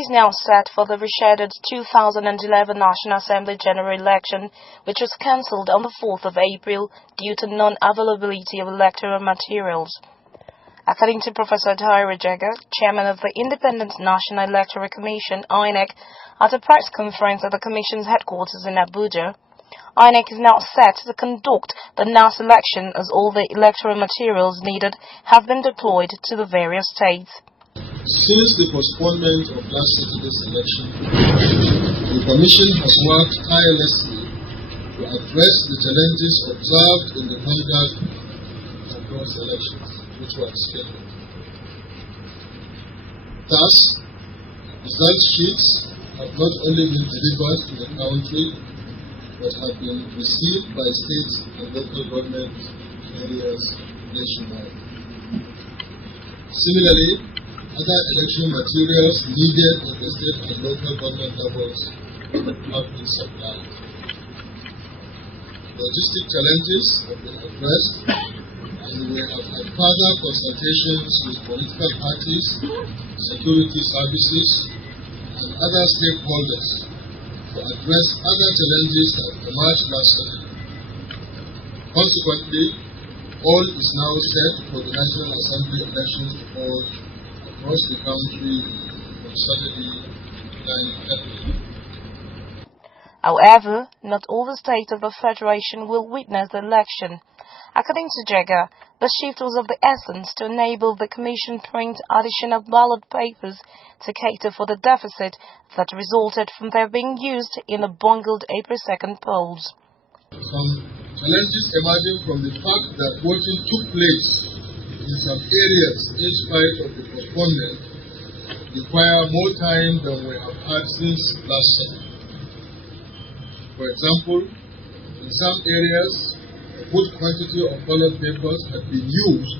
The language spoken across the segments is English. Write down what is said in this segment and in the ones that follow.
is now set for the rescheduled 2011 National Assembly General Election, which was cancelled on the 4th of April due to non-availability of electoral materials. According to Professor Taira Jagger, chairman of the Independent National Electoral Commission, INEC, at a press conference at the Commission's headquarters in Abuja, INEC is now set to conduct the NASS election as all the electoral materials needed have been deployed to the various states. Since the postponement of last Saturday's election, the Commission has worked tirelessly to address the challenges observed in the conduct of those elections, which were scheduled. Thus, result sheets have not only been delivered to the country, but have been received by states and local government areas nationwide. Similarly, other election materials needed at the state and local government levels have been supplied. Logistic challenges have been addressed, and we have had further consultations with political parties, security services, and other stakeholders to address other challenges that emerged last time. Consequently, all is now set for the National Assembly elections to hold across the country on Saturday, 9 April. However, not all the states of the Federation will witness the election. According to Jagger, the shift was of the essence to enable the Commission print additional ballot papers to cater for the deficit that resulted from their being used in the bungled April 2nd polls. Some challenges emerging from the fact that voting took place in some areas in spite of the postponement require more time than we have had since last summer. For example, in some areas, a good quantity of ballot papers had been used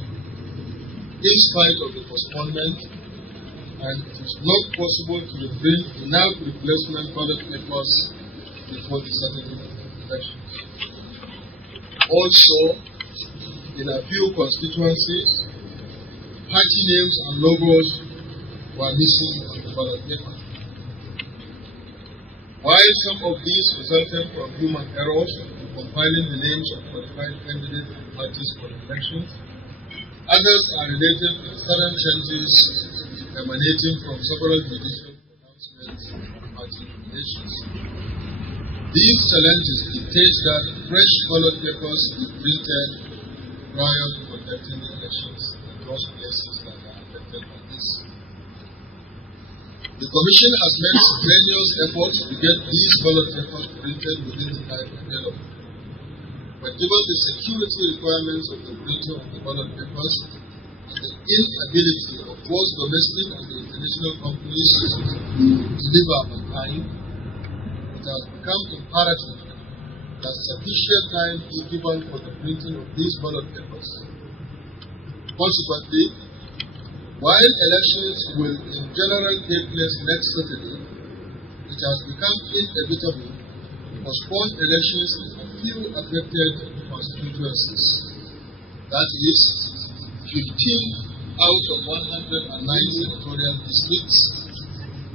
in spite of the postponement, and it is not possible to bring enough replacement ballot papers before the Saturday elections. Also, in a few constituencies, party names and logos were missing on the ballot paper. While some of these resulted from human errors in compiling the names of qualified candidates and parties for elections, others are related to sudden changes emanating from several judicial pronouncements on party nominations. These challenges dictate that fresh ballot papers be printed prior to conducting the elections across places that are affected by this. The Commission has made strenuous efforts to get these ballot papers printed within the time available. But given the security requirements of the printing of the ballot papers and the inability of both domestic and international companies to deliver on time, it has become imperative that sufficient time be given for the printing of these ballot papers. Consequently, while elections will in general take place next Saturday, it has become inevitable to postpone elections in a few affected constituencies. That is, 15 out of 109 senatorial districts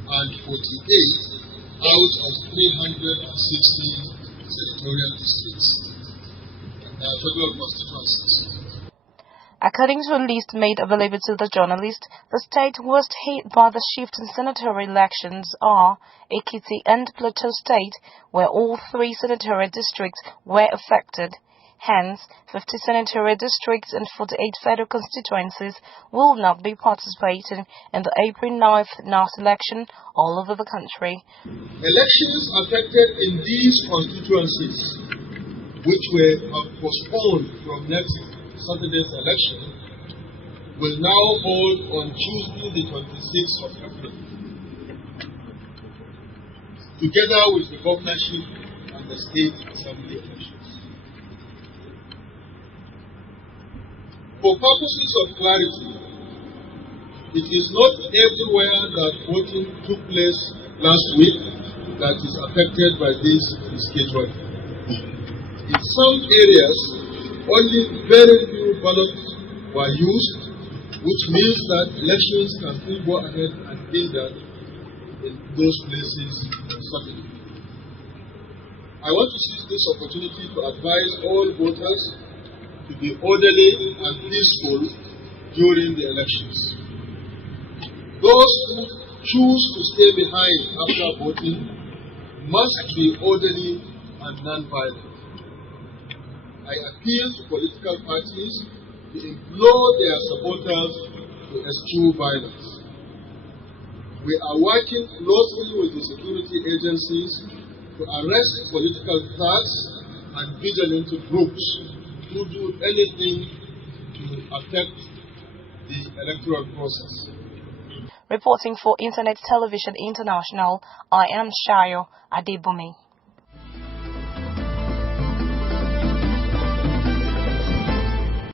and 48 out of 360 senatorial districts. Federal constituencies. According to a list made available to the journalist, the states worst hit by the shift in senatorial elections are Ekiti and Plateau State, where all 3 senatorial districts were affected. Hence, 50 senatorial districts and 48 federal constituencies will not be participating in the April 9th NASS election all over the country. Elections affected in these constituencies, which were postponed from next Saturday's election, will now hold on Tuesday the 26th of April, together with the governorship and the state assembly elections. For purposes of clarity, it is not everywhere that voting took place last week that is affected by this rescheduling. In some areas, only very few ballots were used, which means that elections can still go ahead unhindered in those places certainly. I want to seize this opportunity to advise all voters to be orderly and peaceful during the elections. Those who choose to stay behind after voting must be orderly and non-violent. I appeal to political parties to implore their supporters to eschew violence. We are working closely with the security agencies to arrest political thugs and vigilante groups who do anything to affect the electoral process. Reporting for Internet Television International, I am Shayo Adebumi.